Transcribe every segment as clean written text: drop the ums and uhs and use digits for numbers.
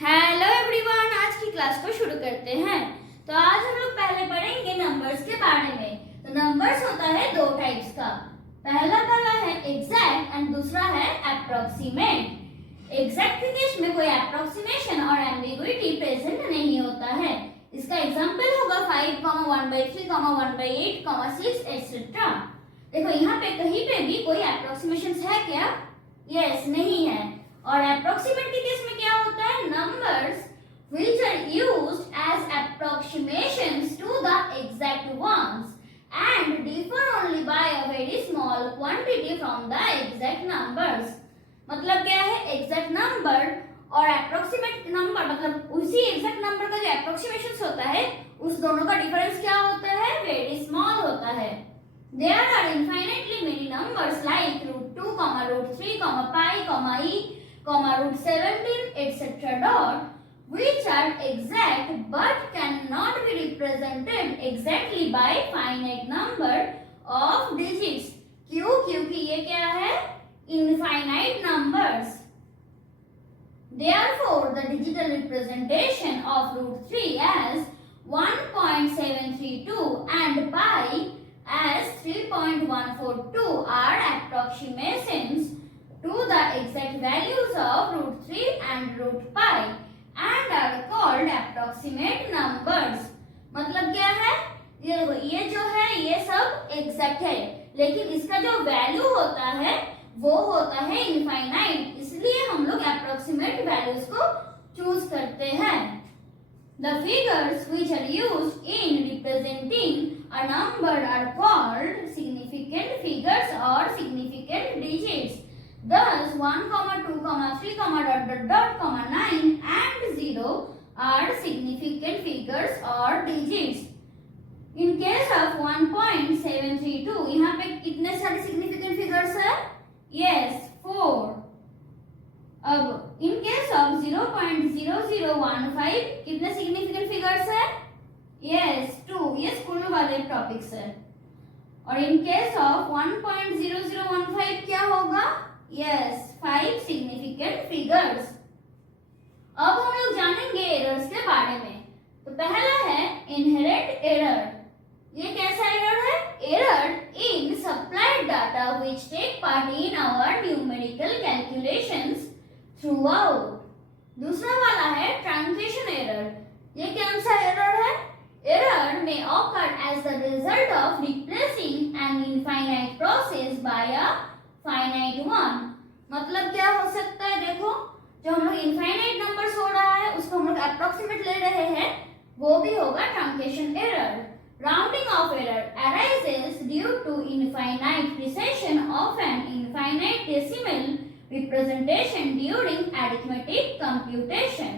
Hello everyone, आज की class को शुरू करते हैं। तो आज हम लोग पहले पढ़ेंगे नंबर्स के बारे में। तो नंबर्स होता है दो टाइप्स का। पहला वाला है एग्जैक्ट एंड दूसरा है अप्रोक्सीमेट। एग्जैक्ट के केस में कोई अप्रोक्सीमेशन और एम्बिगुइटी प्रेजेंट नहीं होता है। इसका एग्जांपल होगा 5, 1/3, 1/8, 6 एक्सेट्रा। देखो यहाँ पे कहीं पे भी कोई अप्रोक्सीमेशन है क्या? यस, नहीं है। और अप्रोक्सीमेट के केस में क्या होता है? Numbers which are used as approximations to the exact ones and differ only by a very small quantity from the exact numbers। मतलब क्या है? एग्जैक्ट नंबर और अप्रोक्सीमेट नंबर, मतलब उसी एग्जैक्ट नंबर का जो अप्रोक्सीमेशन होता है उस दोनों का डिफरेंस क्या होता है? वेरी स्मॉल होता है। There are infinitely many numbers like √2, √3, pi, e, √17, etc. dot, which are exact but cannot be represented exactly by finite number of digits। क्यों? क्योंकि ये क्या है? Infinite numbers। Therefore, the digital representation of √3 as 1.732 and pi as 3.142 are approximations to the exact values of √3 and √pi and are called approximate numbers। मतलब क्या है? ये जो है ये सब एग्जैक्ट है, लेकिन इसका जो वैल्यू होता है वो होता है इनफाइनाइट, इसलिए हम लोग अप्रोक्सीमेट वैल्यूज को चूज करते हैं। The figures which are used in representing a number are called significant figures or significant digits। Thus 1, 2, 3, dot, 9 and 0 are significant figures or digits। In case of 1.732 यहाँ पे कितने सारे significant figures है? Yes, 4। अब in case of 0.0015 कितने significant figures है? Yes, 2। ये school वाले टॉपिक्स है। और in case of 1.0015 क्या होगा? Yes, 5 significant figures। अब हम लोग जानेंगे एरर्स के बारे में। तो पहला है इनहेरेंट एरर। ये कैसा एरर है? Error in supplied data which take part in our numerical calculations throughout। दूसरा वाला है ट्रंकेशन एरर। ये कौन सा एरर है? Error may occur as the result of replacing an infinite process by a finite one। मतलब क्या हो सकता है? देखो, जो हम लोग इनफाइनाइट नंबर्स हो रहा है उसको हम लोग अप्रोक्सीमेट ले रहे हैं, वो भी होगा truncation error. Rounding off error arises due to infinite precision of an infinite decimal representation during arithmetic computation।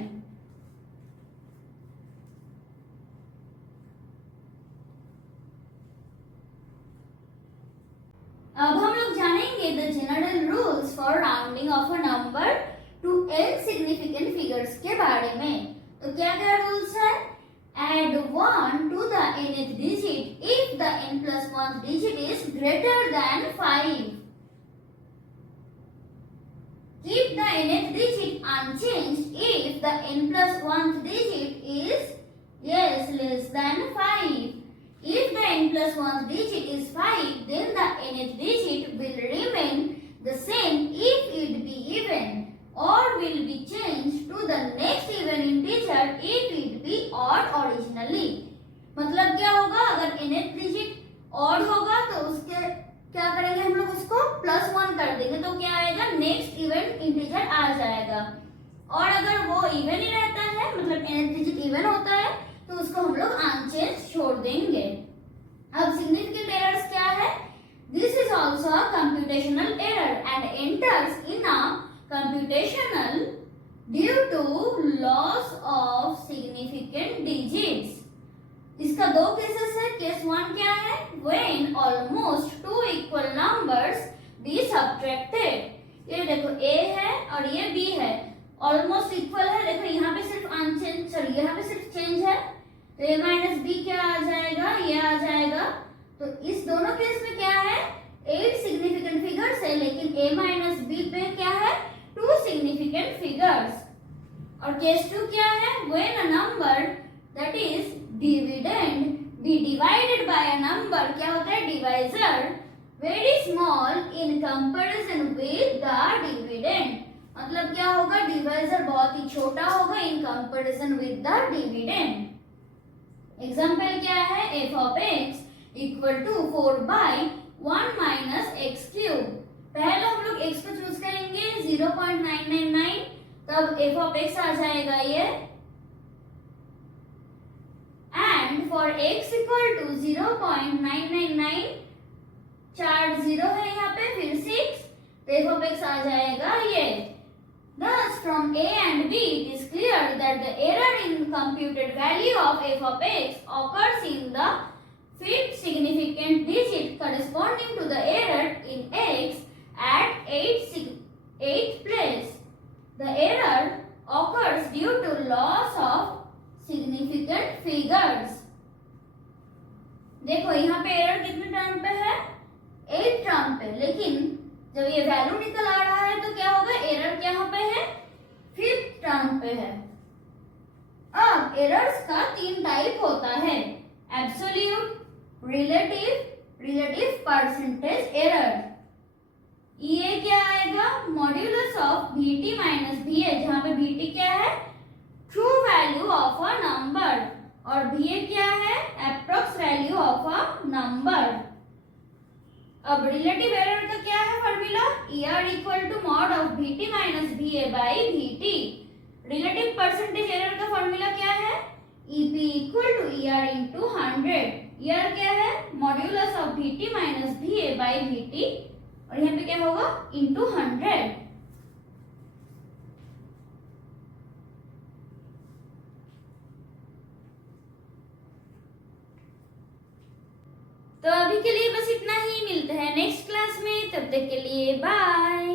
अब हम लोग जानेंगे the general rules for rounding off a number two n significant figures के बारे में। तो क्या क्या रूल्स है? Add 1 to the nth digit if the n plus 1th digit is greater than 5। Keep the nth digit unchanged if the n plus 1th digit is less than 5। If the n plus 1th digit is 5, then the nth digit will remain the same if it be even, or will be changed to the next even integer if it be odd originally। मतलब क्या होगा? अगर nth digit odd होगा तो उसके क्या करेंगे हम लोग? उसको +1 कर देंगे तो क्या आएगा? नेक्स्ट इवन इंटीजर आ जाएगा। और अगर वो इवन ही रहता है, मतलब nth digit इवन होता है, तो उसको हम लोग अनचेंज छोड़ देंगे। अब सिग्निफिकेंट एरर्स क्या है? This is also a computational error and enters in a computational due to loss of significant digits। इसका दो केसेस है। केस 1 क्या है? When almost two equal numbers be subtracted। ये देखो A है और ये B है, ऑलमोस्ट इक्वल है। देखो यहाँ पे सिर्फ अनचेंज, सॉरी यहाँ पे सिर्फ चेंज है, तो A माइनस B क्या आ जाएगा? ये आ जाएगा। तो इस दोनों केस में क्या है? 8 सिग्निफिकेंट फिगर्स है, लेकिन A माइनस B पे क्या है? 2 significant figures। और केस 2 क्या है? When a number that is dividend be divided by a number, क्या होता है? Divisor very small in comparison with the dividend, मतलब क्या होगा? डिवाइजर बहुत ही छोटा होगा in comparison with the dividend. Example क्या है? f of x equal to 4/1 minus x cube. पहले हम लोग x को चूज करेंगे 0.999, तब f of x आ जाएगा ये, and for x equal to 0.999, 4 0 है यहाँ पे, फिर 6, तो f of x आ जाएगा ये। Thus, from A and B, it is clear that the error in computed value of f of x occurs in the fifth significant digit corresponding to the error in x at 8th place. The error occurs due to loss of significant figures. देखो यहाँ पे error कितने term पे है? 8 term पे, लेकिन जब ये वैल्यू निकल आ रहा है तो क्या होगा? एरर क्या पे है? 5th टर्म पे है। अब एरर्स का 3 टाइप होता है, एब्सोल्यूट, रिलेटिव परसेंटेज एरर। ये क्या आएगा? Modulus of BT minus BA, जहां पे बीटी क्या है? True value of a number, और बीए क्या है? Approx value of a number. अब रिलेटिव एरर का क्या है formula? ER equal to mod of VT minus VA by VT। Relative percentage error का फॉर्मूला क्या है? EP equal to ER into 100। ER क्या है? Modulus of VT minus VA by VT, और यहाँ पे क्या होगा? इंटू 100। तो अभी के लिए बस इतना ही, मिलते हैं नेक्स्ट क्लास में, तब तक के लिए बाय।